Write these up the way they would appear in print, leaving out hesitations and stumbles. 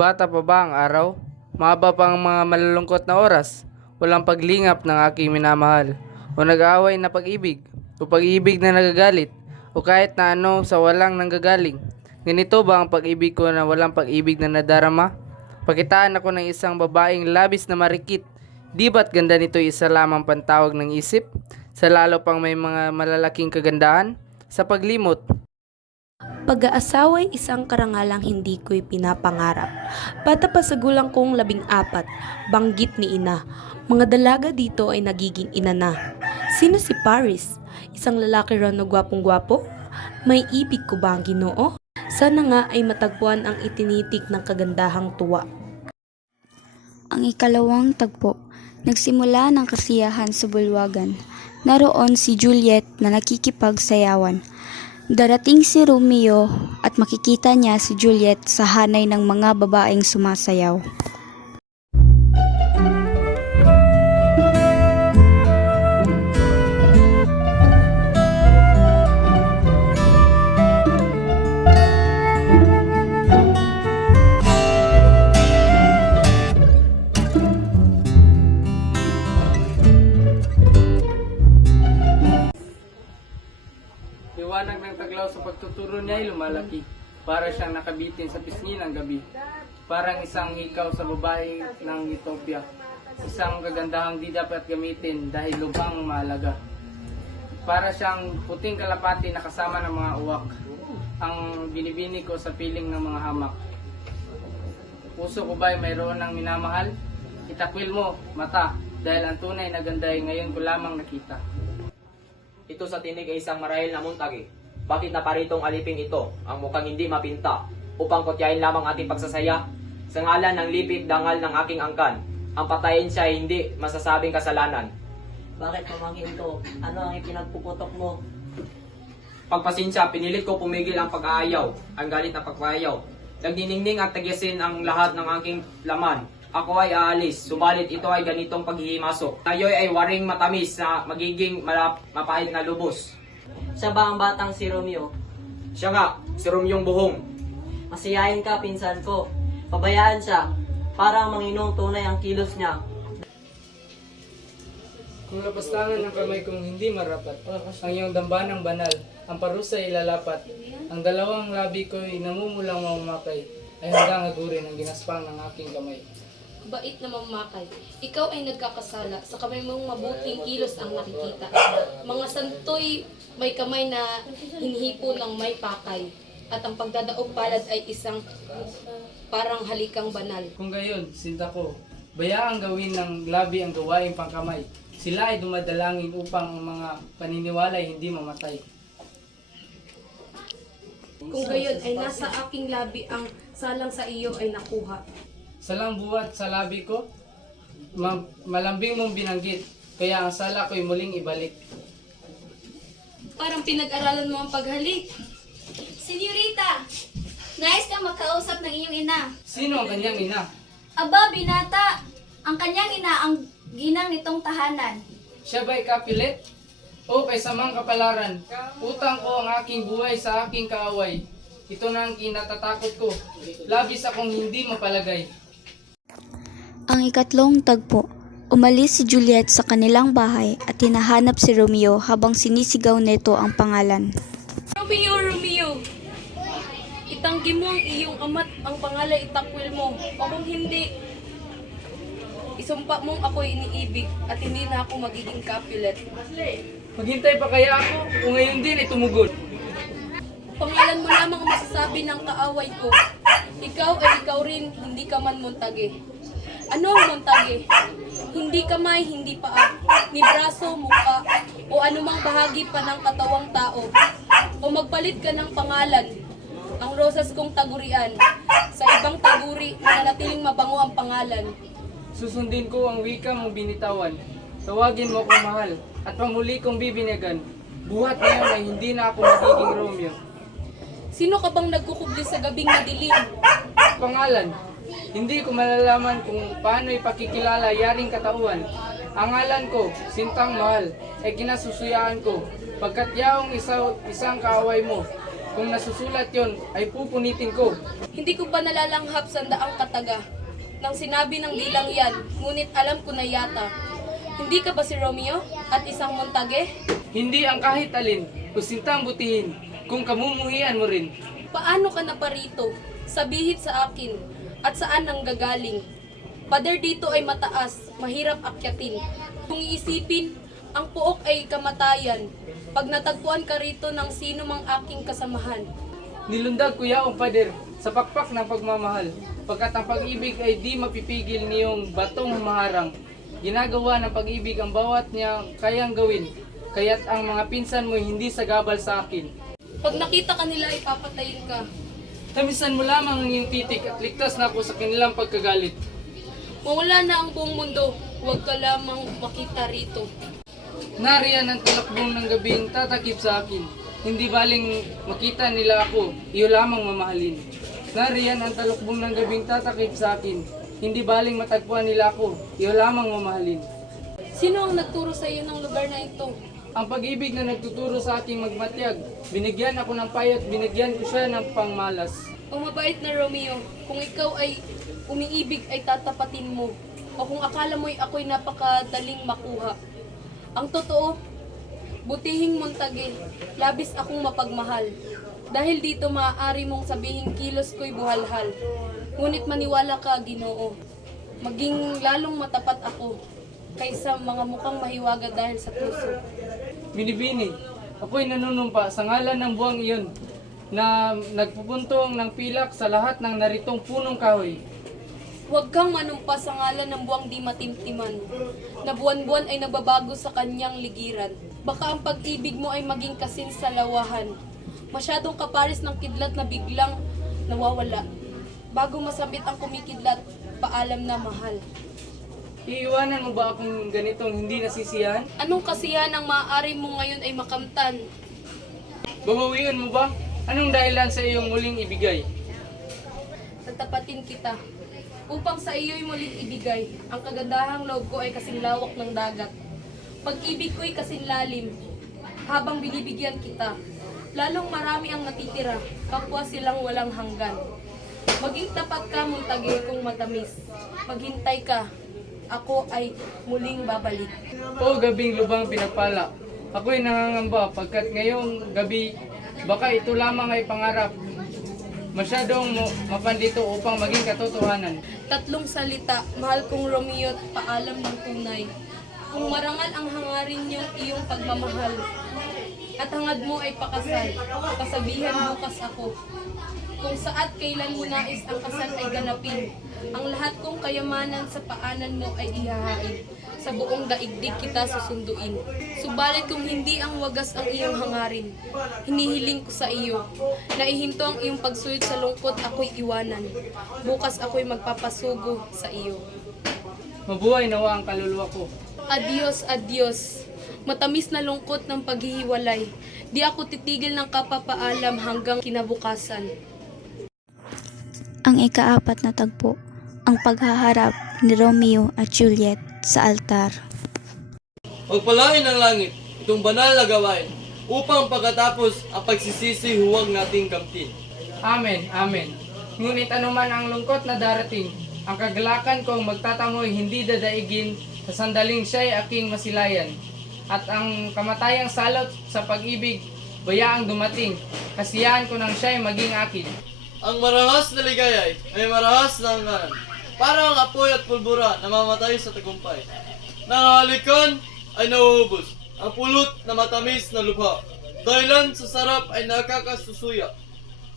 Bata pa ba ang araw? Mahaba pa ang mga malulungkot na oras. Walang paglingap ng aking minamahal. O nag-aaway na pag-ibig. O pag-ibig na nagagalit. O kahit na ano sa walang nanggagaling. Ganito ba ang pag-ibig ko na walang pag-ibig na nadarama? Pakitaan ako ng isang babaeng labis na marikit. Di ba't ganda nito isa lamang pantawag ng isip? Sa lalo pang may mga malalaking kagandahan? Sa paglimot, Pag-aasawa'y isang karangalang hindi ko'y pinapangarap. Bata pa sa gulang kong 14, banggit ni ina. Mga dalaga dito ay nagiging ina na. Sino si Paris? Isang lalaki raw na gwapong-gwapo? May ibig ko ba ang Ginoo? Sana nga ay matagpuan ang itinitik ng kagandahang tuwa. Ang ikalawang tagpo. Nagsimula ng kasiyahan sa bulwagan. Naroon si Juliet na nakikipagsayawan. Darating si Romeo at makikita niya si Juliet sa hanay ng mga babaeng sumasayaw. liwanag ng taglaw sa pagtuturo niya ay lumalaki. Para siyang nakabitin sa pisngi ng gabi. Parang isang hikaw sa babae ng Ethiopia. Isang kagandahang di dapat gamitin dahil lubhang mahalaga. Para siyang puting kalapati na kasama ng mga uwak. Ang binibini ko sa piling ng mga hamak. Puso ko ba'y mayroon ng minamahal? Itakwil mo, mata, dahil ang tunay na ganda ay ngayon ko lamang nakita. Ito sa tinig ay isang marahil na muntagi. Bakit na paritong aliping ito, ang mukhang hindi mapinta, upang kutyain lamang ating pagsasaya? Sa ngalan ng lipit dangal ng aking angkan, ang patayin siya ay hindi masasabing kasalanan. Bakit pamangkin to? Ano ang ipinagpuputok mo? Pagpasensya, pinilit ko pumigil ang pag-aayaw, ang galit na pagpayaw. Nagniningning at tagyasin ang lahat ng aking laman. Ako ay aalis, subalit ito ay ganitong paghihimasok. Tayo'y ay waring matamis na magiging mapait na lubos. Siya ba ang batang si Romeo? Siya nga, si Romyong buhong. Masiyahin ka, pinsan ko. Pabayaan siya. Parang manginong tunay ang kilos niya. Kung lapastangan ng kamay kong hindi marapat, ang iyong dambanang banal, ang parusa ay ilalapat. Ang dalawang labi ko'y namumulang mamamakay, ay hanggang agurin ang ginaspang ng aking kamay. Bait na mamakay, ikaw ay nagkakasala, sa kamay mong mabuting kilos ang nakikita. Mga santo'y may kamay na hinhipo ng may pakay, at ang pagdadaog palad ay isang parang halikang banal. Kung gayon, sinta ko, bayaang gawin ng labi ang gawaing pangkamay. Sila ay dumadalangin upang ang mga paniniwala ay hindi mamatay. Kung gayon ay nasa aking labi ang salang sa iyo ay nakuha. Salang buhat sa labi ko, malambing mong binanggit, kaya ang sala ko'y muling ibalik. Parang pinag-aralan mo ang paghalik. Senyorita, nais kang makausap ng iyong ina. Sino ang kanyang ina? Aba, binata, ang kanyang ina ang ginang nitong tahanan. Siya ba'y kapilit? O kay samang kapalaran, utang ko ang aking buhay sa aking kaaway. Ito na ang kinatatakot ko, labis akong hindi mapalagay. Ang ikatlong tagpo. Umalis si Juliet sa kanilang bahay at hinahanap si Romeo habang sinisigaw nito ang pangalan. Romeo, Romeo! Itanggi mo ang iyong ama't ang pangalan itakwil mo. O kung hindi, isumpa mong ako'y iniibig at hindi na ako magiging kapilet. Maghintay pa kaya ako kung ngayon din ay tumugod? Pangalan mo lamang ang masasabi ng kaaway ko. Ikaw ay ikaw rin, hindi ka man montage. Ano ang montage? Hindi kamay, hindi paa, ni braso, muka, o anumang bahagi pa ng katawang tao. O magpalit ka ng pangalan, ang rosas kong tagurian, sa ibang taguri na natiling mabango ang pangalan. Susundin ko ang wika mong binitawan. Tawagin mo akong mahal at pamuli kong bibinigan. Buhat ngayon ay hindi na ako magiging Romeo. Sino ka bang nagkukubli sa gabing madilim? Pangalan, hindi ko malalaman kung paano ipakikilala yaring katauhan. Ang ngalan ko, Sintang Mahal, ay kinasusuyan ko. Pagkat yaong isang kaaway mo, Kung nasusulat yon, ay pupunitin ko. Hindi ko ba nalalanghap sa daang kataga? Nang sinabi ng dilang yan, ngunit alam ko na yata. Hindi ka ba si Romeo at isang Montague? Hindi ang kahit alin, kusintang butihin, kung kamumuhian mo rin. Paano ka naparito? Sabihit sa akin, at saan nang gagaling? Pader dito ay mataas, mahirap akyatin. Kung iisipin, ang puok ay kamatayan. Pag natagpuan ka rito ng sino mang aking kasamahan. Nilundag ko yaong pader sa pakpak ng pagmamahal, pagkat ang pag-ibig ay di mapipigil niyong batong humaharang. Ginagawa ng pag-ibig ang bawat niya kayang gawin, kaya't ang mga pinsan mo hindi sagabal sa akin. Pag nakita ka nila, ipapatayin ka. Tamisan mo lamang ang iyong titik at ligtas na ako sa kanilang pagkagalit. Mawala na ang buong mundo, huwag ka lamang makita rito. Nariyan ang talakbong ng gabing tatakip sa akin. Hindi baling makita nila ako, iyo lamang mamahalin. Nariyan ang talakbong ng gabing tatakip sa akin. Hindi baling matagpuan nila ako, iyo lamang mamahalin. Sino ang nagturo sa iyo ng lugar na ito? Ang pag-ibig na nagtuturo sa aking magmatyag. Binigyan ako ng payo at binigyan ko siya ng pangmalas. O mabait na Romeo, kung ikaw ay umiibig ay tatapatin mo. O kung akala mo'y ako'y napakadaling makuha. Ang totoo, butihing Montague, labis akong mapagmahal. Dahil dito maaari mong sabihin kilos ko'y buhalhal. Ngunit maniwala ka, Ginoo. Maging lalong matapat ako kaysa mga mukhang mahiwaga dahil sa puso. Binibini, ako'y nanunumpa sa ngalan ng buwang iyon na nagpupuntong ng pilak sa lahat ng naritong punong kahoy. Huwag kang manumpa sa ngalan ng buwang di matimtiman, na buwan-buwan ay nagbabago sa kanyang ligiran. Baka ang pag-ibig mo ay maging kasin sa lawahan. Masyadong kaparis ng kidlat na biglang nawawala. Bago masabit ang kumikidlat, paalam na mahal. Iiwanan mo ba akong ganitong hindi nasisiyahan? Anong kasiyahan ang maaari mo ngayon ay makamtan? Babawiin mo ba? Anong dahilan sa iyong muling ibigay? Tatapatin kita. Upang sa iyo'y muling ibigay, ang kagandahang loob ko ay kasing lawak ng dagat. Pag-ibig ko'y kasing lalim, habang binibigyan kita. Lalong marami ang natitira, kapwa silang walang hanggan. Maging tapat ka, Montague, kung matamis. Maghintay ka, ako ay muling babalik. O gabing lubang pinagpala, ako'y nangangamba pagkat ngayong gabi, baka ito lamang ay pangarap. Masyadong mapandito upang maging katotohanan. Tatlong salita, mahal kong Romeo at paalam ng tunay. Kung marangal ang hangarin niyong iyong pagmamahal, at hangad mo ay pakasal, pasabihan bukas ako. Kung saan kailan mo nais ang kasal ay ganapin, ang lahat kong kayamanan sa paanan mo ay ihahain. Sa buong daigdig kita susunduin. Subalit kung hindi ang wagas ang iyong hangarin, hinihiling ko sa iyo, na ihinto ang iyong pagsuyod sa lungkot ako'y iwanan. Bukas ako'y magpapasugo sa iyo. Mabuhay nawa ang kaluluwa ko. Adios, adios. Matamis na lungkot ng paghihiwalay. Di ako titigil ng kapapaalam hanggang kinabukasan. Ang ika-4 na tagpo, ang paghaharap ni Romeo at Juliet sa altar. Pagpalain ng langit itong banal na gawain upang pagkatapos ang pagsisisi huwag nating kamtin. Amen, amen. Ngunit anuman ang lungkot na darating, ang kagalakan kong magtatamoy hindi dadaigin sa sandaling siya'y aking masilayan. At ang kamatayang salot sa pag-ibig, bayaang dumating, kasiyahan ko nang siya'y maging akin. Ang marahas na ligaya ay marahas na hangganan, parang apoy at pulbura na mamatay sa tagumpay. Nangahalikan ay nauubos, ang pulot na matamis na lubha. Dahilan sa sarap ay nakakasusuya,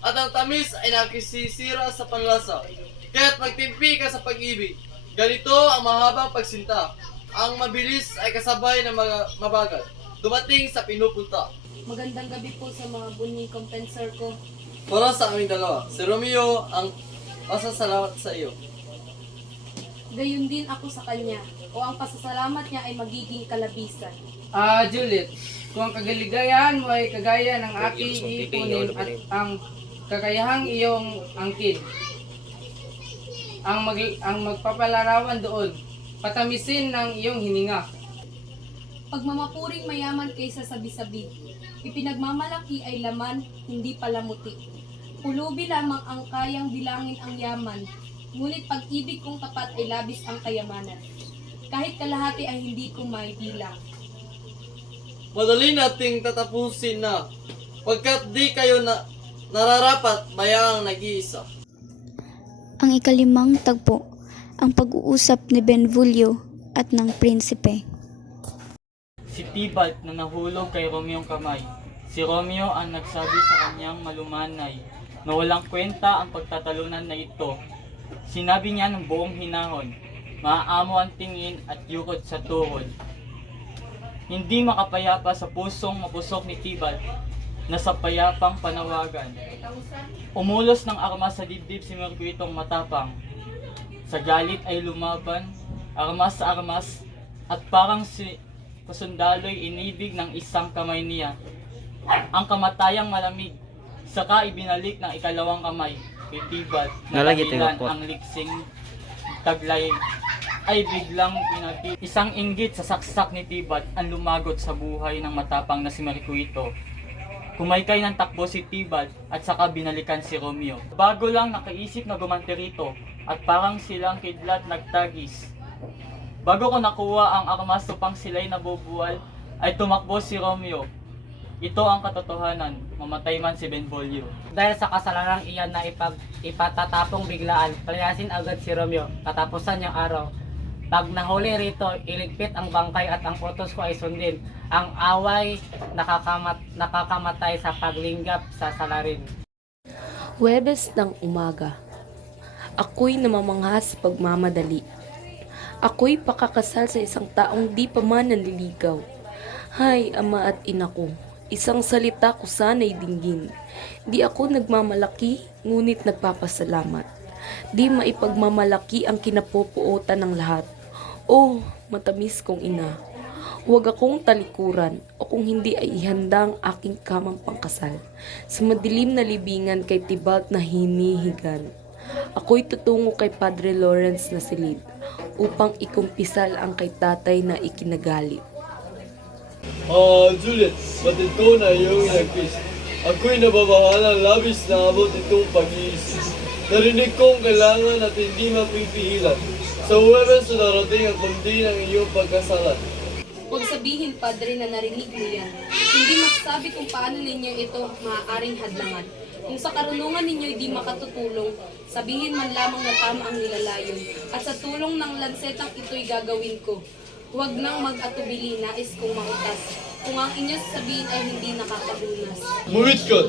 at ang tamis ay nakisisira sa panlasa. Kaya't magtimpi ka sa pag-ibig. Ganito ang mahabang pagsinta. Ang mabilis ay kasabay ng mga mabagal, dumating sa pinupunta. Magandang gabi po sa mga buning compensor ko. Para sa aming dalawa, si Romeo ang pasasalamat sa iyo. Gayun din ako sa kanya, o ang pasasalamat niya ay magiging kalabisan. Juliet, kung ang kagaligayahan mo ay kagaya ng aking iipunin at ang kakayahang iyong angkin, ang magpapalarawan doon, patamisin ng iyong hininga. Pagmamapuring mayaman kaysa sabi-sabi. Ipinagmamalaki ay laman, hindi palamuti. Pulubi lamang ang kayang bilangin ang yaman, ngunit pag-ibig kong tapat ay labis ang kayamanan. Kahit kalahati ay hindi ko maibilang. Madali nating tatapusin na, pagkat di kayo nararapat bayaang nag-iisa. Ang ikalimang tagpo, ang pag-uusap ni Benvolio at ng prinsipe. Si Tybalt na nahulog kay Romeo ang kamay. Si Romeo ang nagsabi sa kanyang malumanay na walang kwenta ang pagtatalunan na ito. Sinabi niya ng buong hinahon, maaamo ang tingin at yukot sa tuhod. Hindi makapayapa sa pusong mapusok ni Tybalt na sa payapang panawagan. Umulos ng armas sa dibdib si Mercurytong matapang. Sa galit ay lumaban, armas sa armas, at parang si pasundalo'y inibig ng isang kamay niya. Ang kamatayang malamig, saka ibinalik ng ikalawang kamay kay Tybalt na dahilan ang liksing taglay ay biglang pinatid. Isang inggit sa saksak ni Tybalt ang lumagot sa buhay ng matapang na si Mercuryto. Kumaykay ng takbo si Tybalt at saka binalikan si Romeo. Bago lang nakaisip na gumanti rito at parang silang kidlat nagtagis. Bago ko nakuha ang armas upang sila'y nabubuwal, ay tumakbo si Romeo. Ito ang katotohanan, mamatay man si Benvolio. Dahil sa kasalanang iyan na ipatatapong biglaan, palayasin agad si Romeo, katapusan niyang araw. Pag nahuli rito, iligpit ang bangkay at ang utos ko ay sundin. Ang away nakakamatay sa paglinggap sa salarin. Huwebes ng umaga. Ako'y namamangha sa pagmamadali. Ako'y pakakasal sa isang taong di pa man nanliligaw. Hay, ama at ina ko, isang salita ko sana'y dinggin. Di ako nagmamalaki, ngunit nagpapasalamat. Di maipagmamalaki ang kinapupuotan ng lahat. Oh, matamis kong ina. Huwag akong talikuran, o kung hindi ay ihanda ang aking kamang pangkasal. Sa madilim na libingan kay Tybalt na hinihigan. Ako'y tutungo kay Padre Lawrence na silid upang ikumpisal ang kay tatay na ikinagalit. Juliet, ba't ito na iyong inagpis? Ako'y nababahalang labis na abot itong pag-iisip. Narinig kong kailangan at hindi mapipigilan. Sa Huwebes na darating ang kundi ng iyong pagkasalan. Huwag sabihin, Padre, na narinig mo yan. Hindi masasabi kung paano ninyo ito maaaring hadlangan. Kung sa karunungan ninyo di makatutulong, sabihin man lamang na tama ang nilalayon. At sa tulong ng lansetang ito'y gagawin ko. Huwag nang mag-atubili, nais kong mautas. Kung ang inyo sasabihin ay hindi nakakabunas. Muwit ka!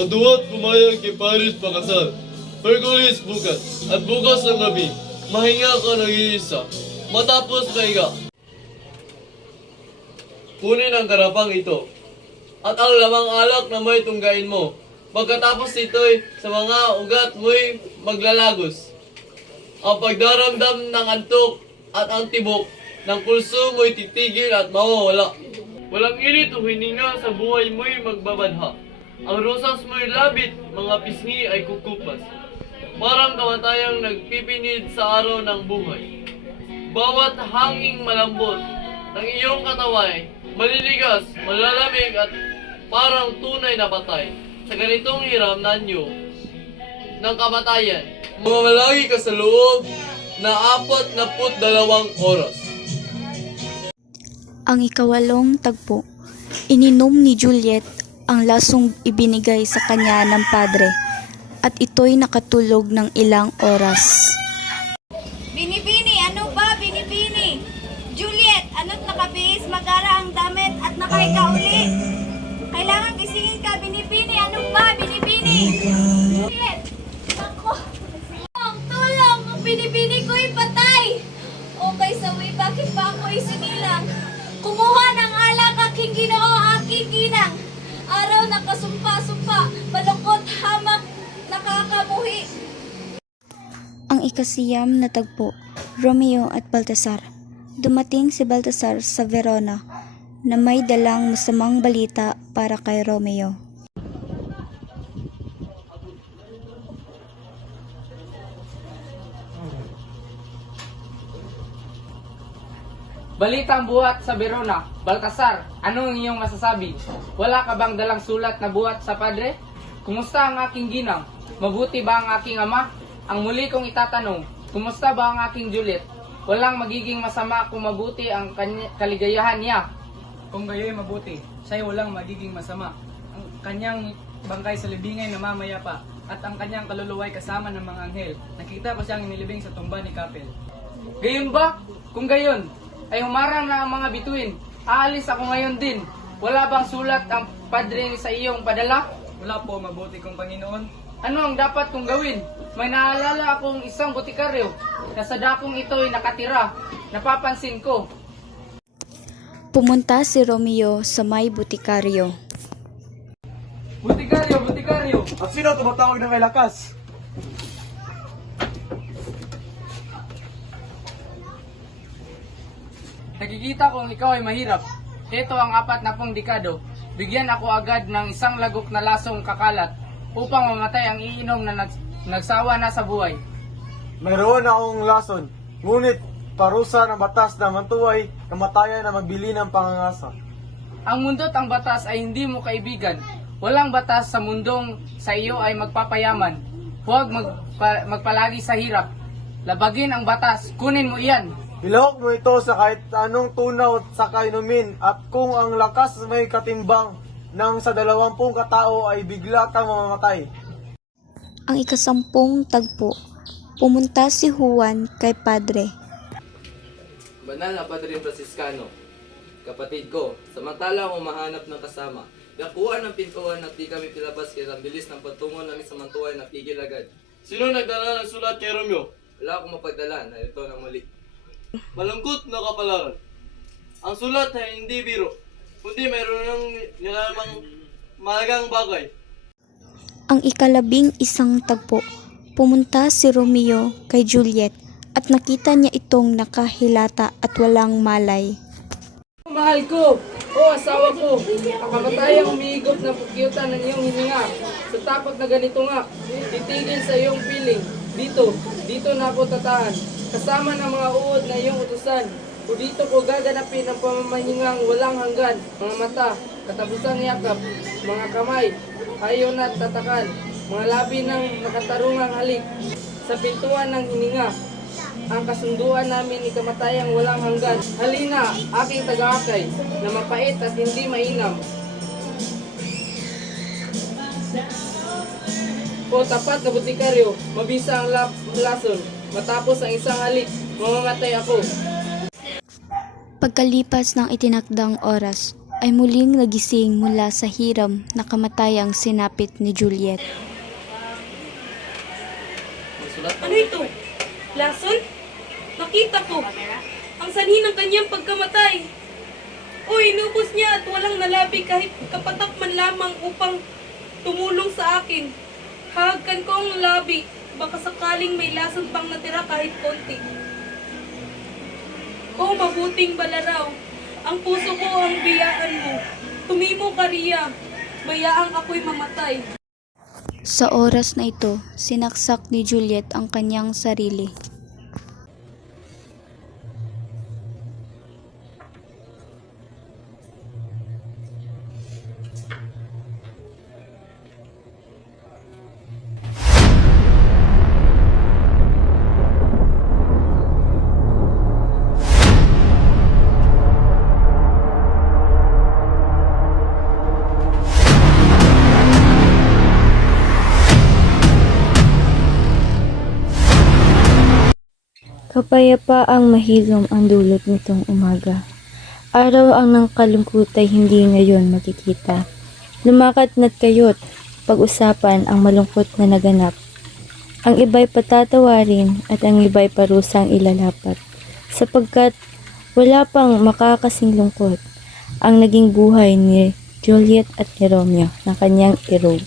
Matuwa't pumayag kay Paris pakasal. Hercules bukas, at bukas ng gabi, mahinga ka nag-iisa. Matapos mahinga, kunin ang karapang ito, at ang lamang alak na may tunggain mo. Pagkatapos nito'y sa mga ugat mo'y maglalagos. Ang pagdaramdam ng antok at ang tibok ng pulso mo'y titigil at mawawala. Walang init o hininga sa buhay mo'y magbabadha. Ang rosas mo'y labit, mga pisngi ay kukupas. Parang kamatayang nagpipinid sa araw ng buhay. Bawat hanging malambot ng iyong kataway, maliligas, malalamig at parang tunay na patay. Sa ganitong hiram nanyo ng kamatayan, mamalagi ka sa loob na 42 oras. Ang ikawalong tagpo, ininom ni Juliet ang lasong ibinigay sa kanya ng padre at ito'y nakatulog ng ilang oras. Binibini, ano ba, binibini? Juliet, ano't nakabihis magara ang damit at nakahiga uli? Kailangan gisingin ka, binibini, ano ba, binibini? Juliet, ako, tulong, ang binibini ko'y patay. Okay, sawi, bakit ba ako isinilang? Kumuha ng alak aking Ginoo, aking ginang. Araw nakasumpa-sumpa, malungkot hamak, nakakamuhi. Ang ikasiyam na tagpo, Romeo at Baltasar. Dumating si Baltasar sa Verona na may dalang masamang balita para kay Romeo. Balitang buhat sa Verona. Baltasar, anong iyong masasabi? Wala ka bang dalang sulat na buhat sa padre? Kumusta ang aking ginang? Mabuti ba ang aking ama? Ang muli kong itatanong, kumusta ba ang aking Juliet? Walang magiging masama kung mabuti ang kaligayahan niya. Kung gayo'y mabuti, siya'y walang magiging masama. Ang kanyang bangkay sa libingay namamaya pa, at ang kanyang kaluluway kasama ng mga anghel. Nakita ko siyang inilibing sa tumba ni Kapel. Gayon ba? Kung gayon, ay humarang na ang mga bituin. Aalis ako ngayon din. Wala bang sulat ang padre sa iyong padala? Wala po, mabuti kong Panginoon. Ano ang dapat kong gawin? May naalala akong isang botikaryo na sa dakong ito ay nakatira. Napapansin ko. Pumunta si Romeo sa may botikaryo. Botikaryo, botikaryo! At sino tumatawag ng may lakas? Nakikita kong ikaw ay mahirap. Ito ang 40 dekado. Bigyan ako agad ng isang lagok na lasong kakalat upang mamatay ang iinom na nagsawa na sa buhay. Mayroon akong lason, ngunit parusa ng batas na mantuway, kamatayan na magbili ng pangangasa. Ang mundo't ang batas ay hindi mo kaibigan. Walang batas sa mundong sa iyo ay magpapayaman. Huwag magpalagi sa hirap. Labagin ang batas, kunin mo iyan. Ilahok mo ito sa kahit anong tunaw at sa kainumin, at kung ang lakas may katimbang ng sa 20 katao ay bigla kang mamamatay. Ang 10 tagpo, pumunta si Juan kay Padre. Banal na Padre Franciscano, kapatid ko, samantala ako mahanap ng kasama. Nakuha ng pintuan at di kami pilabas kaya ang bilis ng patungo namin sa mantuay na pigil agad. Sino nagdala ng sulat kay Romeo? Wala akong mapagdala na ito na muli. Malungkot na kapalaran. Ang sulat ay hindi biro, kundi mayroon ng nilamang malagang bagay. Ang 11 tagpo, pumunta si Romeo kay Juliet at nakita niya itong nakahilata at walang malay. Mahal ko, o asawa ko, ang kamatayang umihigop na pukyutan ng iyong hininga. Sa tapat na ganito nga, titigil sa iyong piling. Dito na ako tatahan, kasama ng mga uod na iyong utusan. O dito ko gaganapin ang pamamahingang walang hanggan, mga mata, katapusang yakap, mga kamay, ayon at tatakan, mga labi ng nakatarungang halik. Sa pintuan ng hininga, ang kasunduan namin ni kamatayang walang hanggan. Halina, aking tagaakay, na mapait at hindi mainam. O tapat na botikaryo, mabisa ang lason. Matapos ang isang halik, mamamatay ako. Pagkalipas ng itinakdang oras, ay muling nagising mula sa hiram na kamatayang sinapit ni Juliet. Ano ito? Lason? Nakita ko. Ang sanhi ng kanyang pagkamatay. O inubos niya at walang nalabi kahit kapatak man lamang upang tumulong sa akin. Hahagkan ko ang labi. Baka sakaling may lason pang natira kahit konti. O mabuting balaraw. Ang puso ko ang biyaan mo. Tumimo ka riya. Bayaang ako'y mamatay. Sa oras na ito, sinaksak ni Juliet ang kanyang sarili. Kapayapaang mahilom ang dulot nitong umaga. Araw ang ng kalungkot ay hindi ngayon makikita. Lumakad na't kayo't pag-usapan ang malungkot na naganap. Ang iba'y patatawarin at ang iba'y parusang ilalapat. Sapagkat wala pang makakasing lungkot ang naging buhay ni Juliet at ni Romeo na kanyang iro.